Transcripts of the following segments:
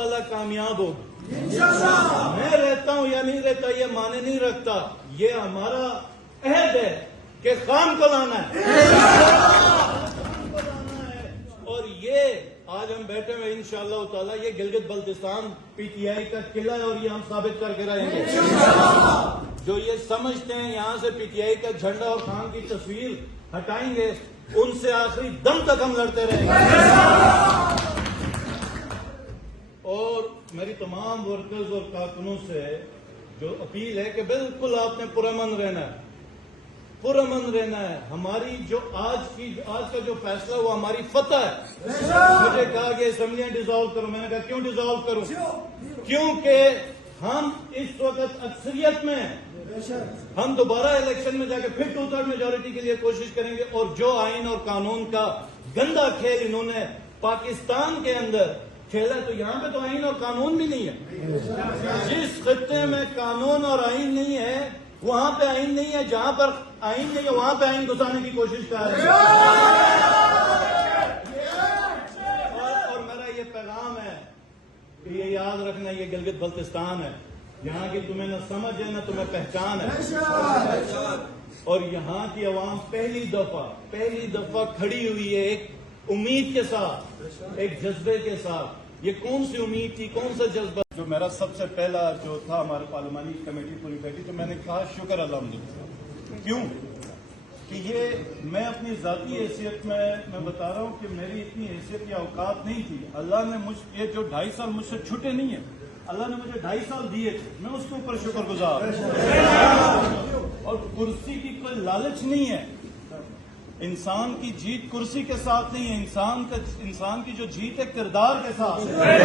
تعالیٰ کامیاب ہوگا. میں رہتا ہوں یا نہیں رہتا یہ معنی نہیں رکھتا. یہ ہمارا عہد ہے کہ خان کو لانا ہے. اور یہ آج ہم بیٹھے ہوئے انشاءاللہ تعالیٰ یہ Gilgit Baltistan P T I کا قلعہ ہے اور یہ ہم ثابت کر کے رہیں گے. جو یہ سمجھتے ہیں یہاں سے پی ٹی آئی کا جھنڈا اور خان کی تصویر ہٹائیں گے ان سے آخری دم تک ہم لڑتے رہیں گے. اور میری تمام ورکرز اور کارکنوں سے جو اپیل ہے کہ بالکل آپ نے پرامن رہنا ہے, پرامن رہنا ہے. ہماری جو آج کا جو فیصلہ وہ ہماری فتح ہے. مجھے کہا کہ اسمبلیاں ڈیزالو کرو. میں نے کہا کیوں ڈیزالو کروں؟ کیونکہ ہم اس وقت اکثریت میں ہیں. ہم دوبارہ الیکشن میں جا کے پھر 2/3 میجورٹی کے لیے کوشش کریں گے. اور جو آئین اور قانون کا گندا کھیل انہوں نے پاکستان کے اندر کھیلا, تو یہاں پہ تو آئین اور قانون بھی نہیں ہے. جس خطے میں قانون اور آئین نہیں ہے وہاں پہ آئین نہیں ہے. جہاں پر آئین نہیں ہے وہاں پہ آئین گھسانے کی کوشش کر رہے ہیں. اور میرا یہ پیغام ہے کہ یہ یاد رکھنا یہ گلگت بلتستان ہے. یہاں کی تمہیں نہ سمجھ ہے نہ تمہیں پہچان ہے. اور یہاں کی عوام پہلی دفعہ کھڑی ہوئی ہے ایک امید کے ساتھ, ایک جذبے کے ساتھ. یہ کون سی امید تھی, کون سا جذبہ؟ جو میرا سب سے پہلا جو تھا ہمارے پارلیمانی کمیٹی پوری بیٹھی تو میں نے کہا شکر الحمدللہ. کیوں کہ یہ میں اپنی ذاتی حیثیت میں بتا رہا ہوں کہ میری اتنی حیثیت یا اوقات نہیں تھی. اللہ نے یہ جو 2.5 سال مجھ سے چھوٹے نہیں ہیں, اللہ نے مجھے 2.5 سال دیے تھے, میں اس کے اوپر شکر گزار. اور کرسی کی کوئی لالچ نہیں ہے. انسان کی جیت کرسی کے ساتھ نہیں ہے. انسان کی جو جیت ہے کردار کے ساتھ ہے.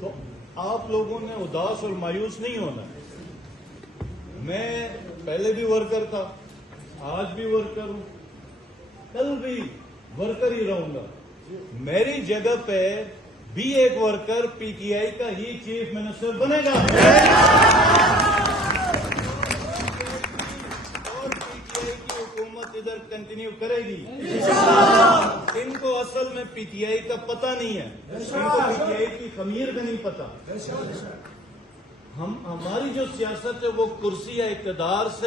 تو آپ لوگوں نے اداس اور مایوس نہیں ہونا. میں پہلے بھی ورکر تھا, آج بھی ورکر ہوں, کل بھی ورکر ہی رہوں گا. میری جگہ پہ بھی ایک ورکر پی ٹی آئی کا ہی چیف منسٹر بنے گا. اور پی ٹی آئی کی حکومت ادھر کنٹینیو کرے گی. ان کو اصل میں پی ٹی آئی کا پتہ نہیں ہے, ان کو پی ٹی آئی کی خمیر کا نہیں پتا. ہماری جو سیاست ہے وہ کرسی یا اقتدار سے